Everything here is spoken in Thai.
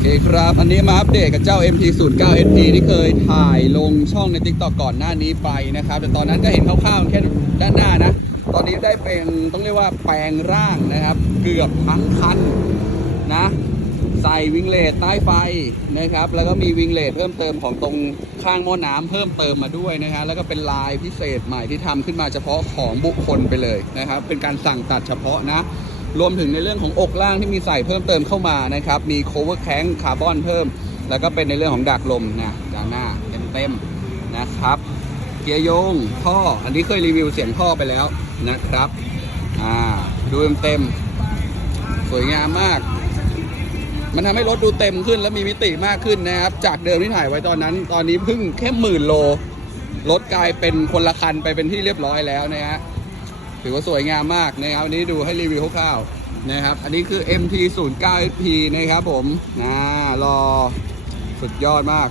เคครับ อันนี้มาอัปเดตกับเจ้า MT09 SP ที่เคยถ่ายลงช่องใน TikTok ก่อนหน้านี้ไปนะครับ แต่ตอนนั้นก็เห็นคร่าวๆแค่ด้านหน้านะ ตอนนี้ได้เป็นต้องเรียกว่าแปลงร่างนะครับ เกือบทั้งคันนะ ใส่วิงเลสใต้ไฟนะครับ แล้วก็มีวิงเลสเพิ่มเติมของตรงข้างหม้อน้ำเพิ่มเติมมาด้วยนะฮะแล้วก็เป็นลายพิเศษใหม่ที่ทำขึ้นมาเฉพาะของบุคคลไปเลยนะครับ เป็นการสั่งตัดเฉพาะนะ รวมถึงในเรื่องของอกล่างที่มีใส่เพิ่มเติมเข้ามานะครับ มี cover crank คาร์บอนเพิ่ม แล้วก็เป็นในเรื่องของดักลมนะด้านหน้าเต็มๆนะครับ เกียร์โยงท่อ อันนี้เคยรีวิวเสียงท่อไปแล้วนะครับ อ่า ดูเต็มๆ สวยงามมาก มันทำให้รถดูเต็มขึ้นและมีมิติมากขึ้นนะครับ จากเดิมที่ถ่ายไว้ตอนนั้น ตอนนี้เพิ่งแค่หมื่นโล รถกลายเป็นคนละคันไปเป็นที่เรียบร้อยแล้วนะฮะ ถือว่าสวยงามมากนะครับอันนี้ดูให้รีวิวคร่าวๆนะครับ อันนี้คือ MT 0 9 SP นะครับผมอ่ารอสุดยอดมาก